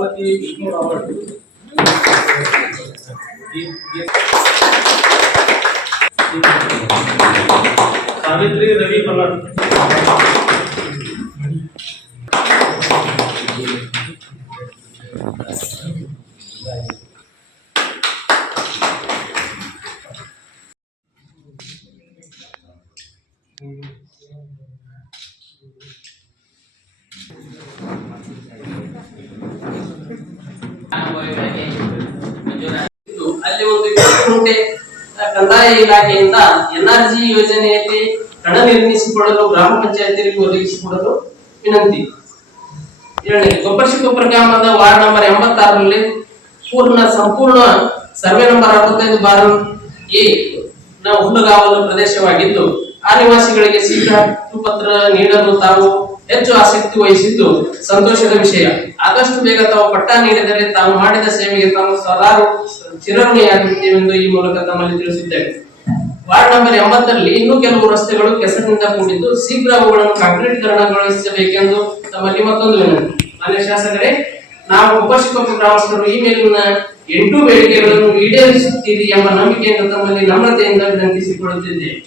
ಕಲಾವತಿ ವಿಷ್ಣು ರಾವತ್, ಸಾವಿತ್ರಿ ರವಿ ಪಲ್ಲಟ್, ಅಲ್ಲಿ ಒಂದು ಕಂದಾಯ ಇಲಾಖೆಯಿಂದ ಎನ್ಆರ್ಜಿ ಯೋಜನೆಯಲ್ಲಿ ಹಣ ನಿರ್ಮಿಸಿಕೊಳ್ಳಲು ಗ್ರಾಮ ಪಂಚಾಯತಿಗೆ ಒದಗಿಸಿಕೊಡಲು ವಿನಂತಿ. ಎರಡನೇ, ಕೊಪ್ಪರ್ಶಿಕೊಪ್ಪರ ಗ್ರಾಮದ ವಾರ್ಡ್ ನಂಬರ್ 86ರಲ್ಲಿ ಸಂಪೂರ್ಣ ಸರ್ವೆ ನಂಬರ್ 65/A ನ ಹುಲ್ಲುಗಾವಲು ಪ್ರದೇಶವಾಗಿದ್ದು ಆ ನಿವಾಸಿಗಳಿಗೆ ಶೀಘ್ರ ಹಕ್ಕುಪತ್ರ ನೀಡಲು ತಾವು ಹೆಚ್ಚು ಆಸಕ್ತಿ ವಹಿಸಿದ್ದು ಸಂತೋಷದ ವಿಷಯ. ಆದಷ್ಟು ಬೇಗ ತಾವು ಪಟ್ಟಾ ನೀಡಿದರೆ ತಾವು ಮಾಡಿದ ಸೇವೆಗೆ ತಾವು ಚಿರಋಣಿಯಾಗಿರುತ್ತೇವೆ ಎಂದು ಈ ಮೂಲಕ ತಮ್ಮಲ್ಲಿ ತಿಳಿಸಿದ್ದೇವೆ. ವಾರ್ಡ್ ನಂಬರ್ 80ರಲ್ಲಿ ಇನ್ನೂ ಕೆಲವು ರಸ್ತೆಗಳು ಕೆಸರಿನಿಂದ ಕೂಡಿದ್ದು ಶೀಘ್ರ ಅವುಗಳನ್ನು ಕಾಂಕ್ರೀಟೀಕರಣಗೊಳಿಸಬೇಕೆಂದು ತಮ್ಮಲ್ಲಿ ಮತ್ತೊಂದು ವಿನಂತಿ. ಮಾನ್ಯ ಶಾಸಕರೇ, ನಾವು ಕೊಪ್ಪರ್ಶಿಕೊಪ್ಪರ ಗ್ರಾಮಸ್ಥರು ಈ ಮೇಲಿನ 8 ಬೇಡಿಕೆಗಳನ್ನು ಈಡೇರಿಸುತ್ತೀರಿ ಎಂಬ ನಂಬಿಕೆಯಿಂದ ತಮ್ಮಲ್ಲಿ ನಮ್ರತೆಯಿಂದ ವಿನಂತಿಸಿಕೊಳ್ಳುತ್ತಿದ್ದೇವೆ.